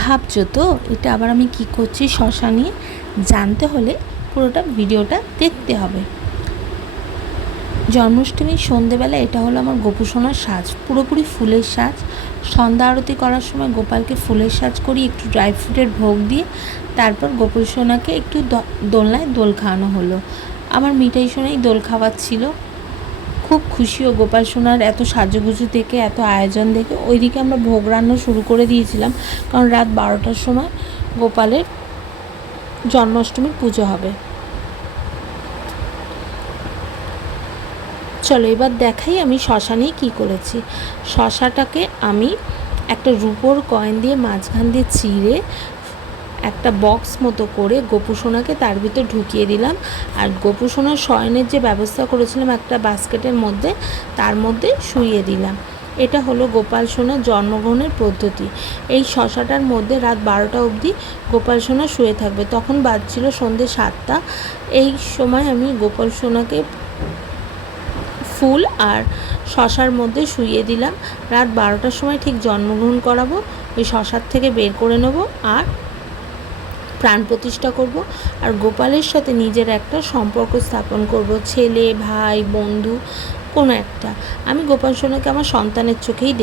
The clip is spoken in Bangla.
ভাবছো তো এটা আবার আমি কি করছি শশা নিয়ে? জানতে হলে পুরোটা ভিডিওটা দেখতে হবে। জন্মাষ্টমীর সন্ধেবেলা এটা হলো আমার গোপুসোনার সাজ, পুরোপুরি ফুলের সাজ। সন্ধ্যা আরতি করার সময় গোপালকে ফুলের সাজ করি, একটু ড্রাই ফ্রুটের ভোগ দিয়ে তারপর গোপুসোনাকে একটু দোলনায় দোল খাওয়ানো হলো। আমার মিঠাই সোনাই দোল খাওয়াচ্ছিল। খুব খুশিও গোপাল সোনার এত সাজুগুজু দেখে, এত আয়োজন দেখে। ওইদিকে আমরা ভোগ রান্না শুরু করে দিয়েছিলাম, কারণ রাত 12টার সময় গোপালের জন্মাষ্টমীর পুজো হবে। চলো এবার দেখাই আমি শশা নিয়ে কী করেছি। শশাটাকে আমি একটা রুপোর কয়েন দিয়ে মাঝখান দিয়ে চিড়ে একটা বক্স মতো করে গোপুসোনাকে তার ভিতর ঢুকিয়ে দিলাম। আর গোপুসোনার শয়নের যে ব্যবস্থা করেছিলাম একটা বাস্কেটের মধ্যে, তার মধ্যে শুইয়ে দিলাম। এটা হলো গোপাল সোনার জন্মগ্রহণের পদ্ধতি। এই শশাটার মধ্যে রাত 12টা অবধি গোপাল সোনা শুয়ে থাকবে। তখন বাজছিল সন্ধ্যে 7টা। এই সময় আমি গোপাল সোনাকে ফুল আর শশার মধ্যে শুইয়ে দিলাম। রাত 12টার সময় ঠিক জন্মগ্রহণ করাবো, ওই শশার থেকে বের করে নেব আর প্রাণ প্রতিষ্ঠা করব। আর গোপালের সাথে নিজের একটা সম্পর্ক স্থাপন করব, ছেলে, ভাই, বন্ধু কোনো একটা। আমি গোপাল সোনাকে আমার সন্তানের চোখেই দেখি।